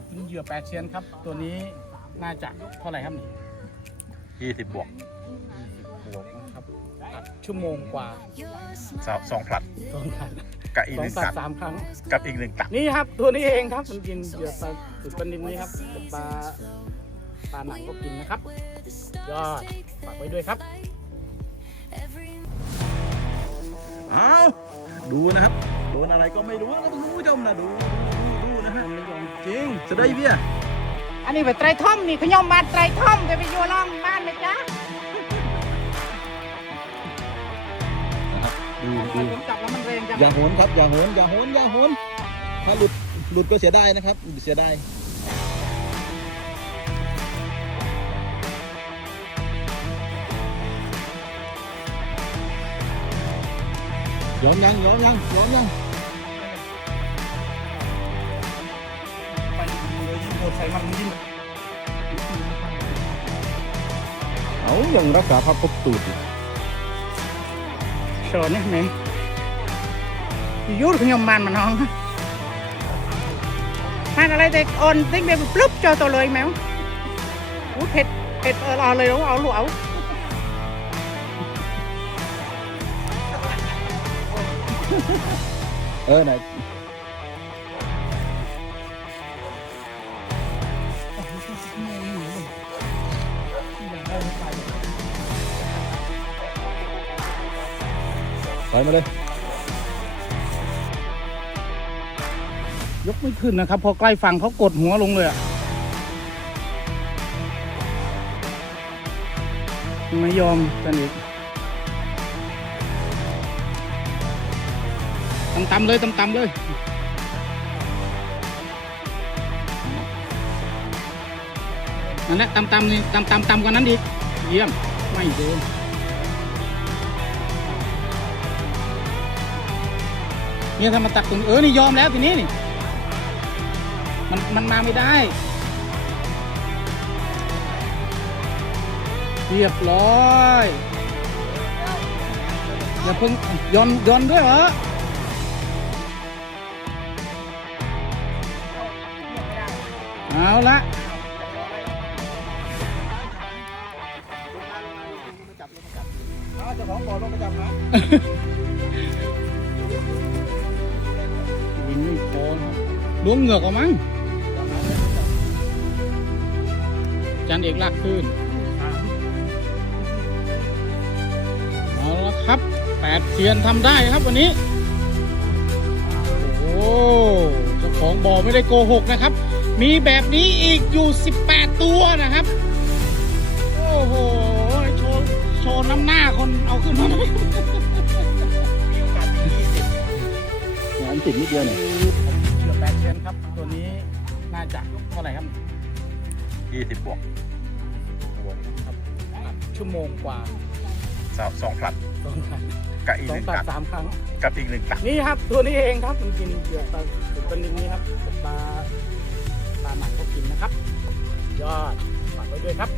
อบคุณเหยื่อแปดเชียนครับ ตัวนี้น่าจะเท่าไหร่ครับนี่ยี่สิบบวกบวกนะครับตัดชั่วโมงกว่าสองสองผลัดสองตัดกับอีกสอหงนึ่งตัดตัดสามครั้งกับอีกหนึ่งตัดนี่ครับ ตัวนี้เองครับมันกินเหยื่อปลาสุดปลานินนี่ครับกับปลาปลาหนังก็กินนะครับ ยอดฝากไว้ด้วยครับเอาดูนะครับโดนอะไรก็ไม่รู้นะครับคุณผู้ชมนะดูดูดูนะฮะ จริงจะได้เบี้ยอันนี้ไปไตรท่อมนี่ขยมมาไตรท่อมไปไปอยู่ล่องบ้านไหมจ๊ะนะครับดูดูผมจับแล้วมันแรงจังอย่าโหนครับอย่าโหนอย่าโหนอย่าโหนถ้าหลุดหลุดก็เสียดายนะครับเสียดายย้อนยังย้อนยังย้อนยัง เลยยิ่งโหดใส่มันยิ่งเอายังรักษาภาพครบตูดอยู่โชว์เนี่ยไหมอยูดขยมบ้านมันน้องทานอะไรแต่อ่อนติ๊กเดียวปลุ๊บเจอตัวเลยแมวอู้เผ็ดเผ็ดเออเอาเลยเอาเอาลูกเอาเออไหน ไปมาเลย ยกไม่ขึ้นนะครับ พอใกล้ฝั่งเขากดหัวลงเลยอะไม่ยอมกันอีกตำๆเลยตำๆเลยนั่นแหละตำๆนี่ตำๆตำกว่านั้นอีก เยี่ยม ไม่โดน เนี่ยถ้ามาตักตรงนี้เออนี่ยอมแล้วทีนี้นี่มันมันมาไม่ได้ เรียบร้อยอย่าเพิ่งย้อนย้อนด้วยเหรอเอาละเจ้าของบ่อลงประจำนะ ล้วงเหงือกออกมั้งจันเอกลากขึ้นเอาละครับแปดเทียนทำได้ครับวันนี้ โอ้โหเจ้าของบ่อไม่ได้โกหกนะครับ มีแบบนี้อีกอยู่ 18 ตัวนะครับ โอ้โหโชว์โชว์น้ำหน้าคนเอาขึ้นมาหน่อยงานติดนิดเดียวเนี่ย ครับ ตัวนี้น่าจะเท่าไหร่ครับยี่สิบบวกครับชั่วโมงกว่าสองสองผลัดสองตัดกับอีกสอหงนึ่งตัดตัดสามครั้ง กับอีกหนึ่งตัดนี่ครับ ตัวนี้เองครับมันกินเหยื่อปลาสุดปลานินนี่ครับกับปลาปลาหนักก็กินนะครับ ยอดฝากไว้ด้วยครับ